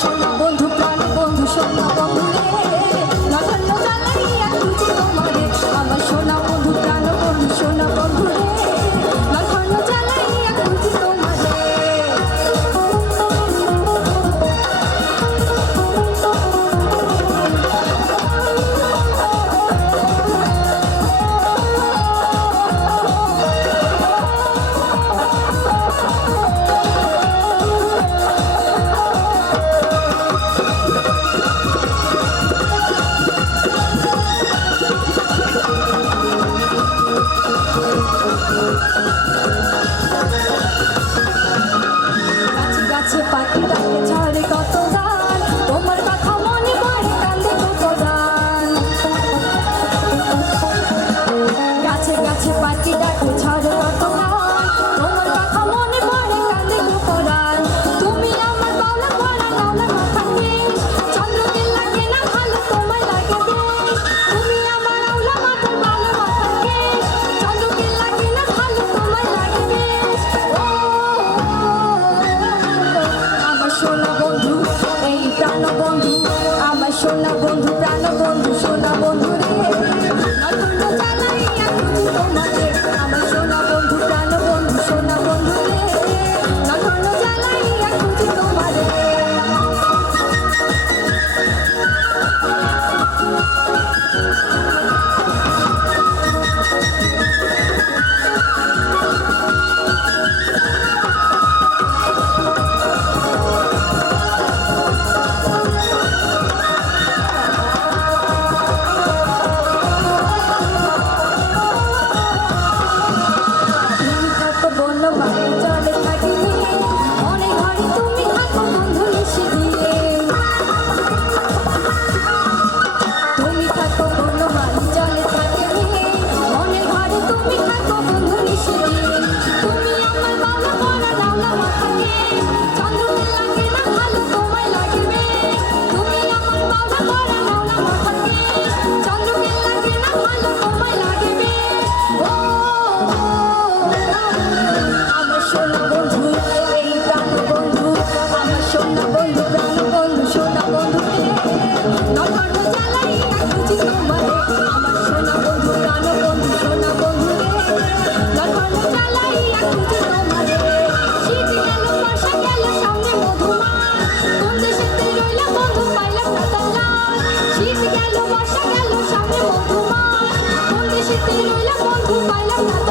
সোনা বন্ধু প্রাণ বন্ধু সোনা বন্ধু রে নজন্য জ্বালাইয়া খুঁজি তোমারে আমার সোনা বন্ধু প্রাণ বন্ধু সোনা বন্ধু রে নজন্য জ্বালাইয়া খুঁজি তোমারে গাছে পাখি ডাকে ঝরে কত গান তোমার কথা মনে পড়ে কান্দে কত গান গাছে গাছে পাখি ডাকে ঝরে কত গান তোমার কথা মনে পড়ে কান্দে কত গান তুমি আমার বাউলা পড়া নাওলা মাথা কেশ চন্দ্রকে লাগে না ভালো তোমায় লাগে বেশ তুমি আমার আওলা মাথার বাউলা মাথা কেশ চন্দ্রকে লাগে না ভালো তোমায় লাগে বেশ আমার সোনা বন্ধু এই প্রাণ বন্ধু আমার সোনা বন্ধু প্রাণ বন্ধু সোনা বন্ধু রে নজন্য জ্বালাইয়া খুঁজি তোমারে আমার সোনা বন্ধু প্রাণ বন্ধু সোনা বন্ধু রে নজন্য জ্বালাইয়া খুঁজি তোমারে বন্য বাড়ি চলে থাকি অনেক ঘরে তুমি থাকো বন্ধু নিশি দিয়ে তুমি থাকো বন্য বাড়ি চলে থাকি অনেক ঘরে তুমি থাকো বন্ধু নিশি দিয়ে তুমি আমার বাউলা পড়া নাওলা মাথা কেশ চন্দ্রকে লাগে না ভালো তোমায় লাগে বেশ তুমি আমার বাউলা পড়া নাওলা মাথা কেশ চন্দ্রকে লাগে না ভালো তোমায় লাগে বেশ আমার সোনা বন্ধু এই প্রাণ বন্ধু আমার সোনা বন্ধু প্রাণ বন্ধু সোনা বন্ধু রে নজন্য জ্বালাইয়া খুঁজি তোমারে আমার সোনা বন্ধু প্রাণ বন্ধু সোনা বন্ধু রে নজন্য জ্বালাইয়া খুঁজি তোমারে শীত গেল বর্ষা গেল সামনে মধুমাস কোন দেশেতে রইলা বন্ধু পাইলাম না তার শীত গেল বর্ষা গেল সামনে মধুমাস কোন দেশেতে রইলা বন্ধু পাইলাম না